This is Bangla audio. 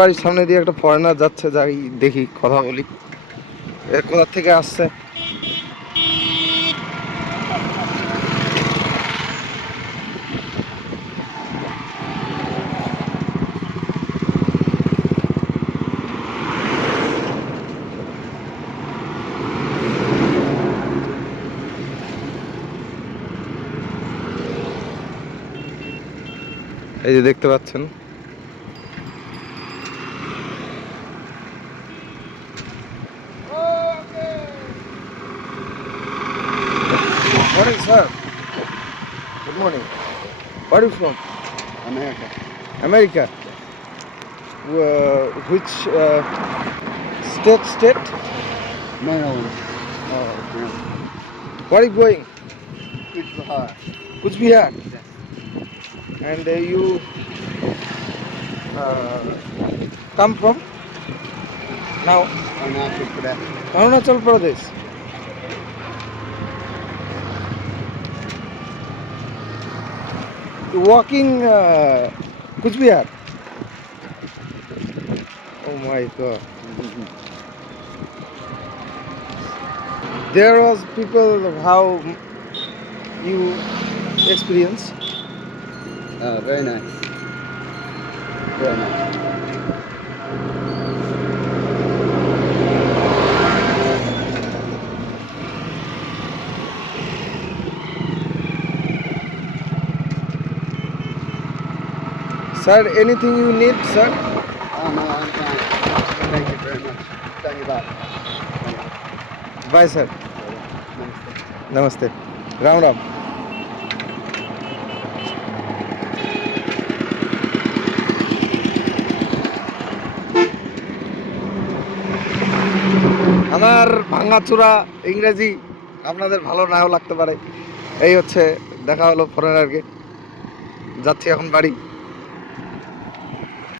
বাড়ির সামনে দিয়ে একটা ফরেনার যাচ্ছে, যাই দেখি, কথা বলি। এ কোথা থেকে আসছে? এই যে দেখতে পাচ্ছেন Morning, sir. Good morning. Where are you from? America. America. Uh, which uh, state? State? Maryland. Oh. Yeah. Where are you going? Which Bahar? Kuch Bihar. And uh, you uh, come from? Now, Arunachal Pradesh. Arunachal Pradesh. Walking, uh, walking Cooch Behar Oh my God! there was people how you experience. Uh, very nice. Very nice. Sir, anything you need, sir? Oh, no, I'm fine. Thank you very much. Thank you, bye. Bye, sir. Namaste. Namaste. Ram Ram. আমার ভাঙাচোরা ইংরেজি আপনাদের ভালো নাও লাগতে পারে এই হচ্ছে দেখা হলো ফরেনারকে যাচ্ছি এখন বাড়ি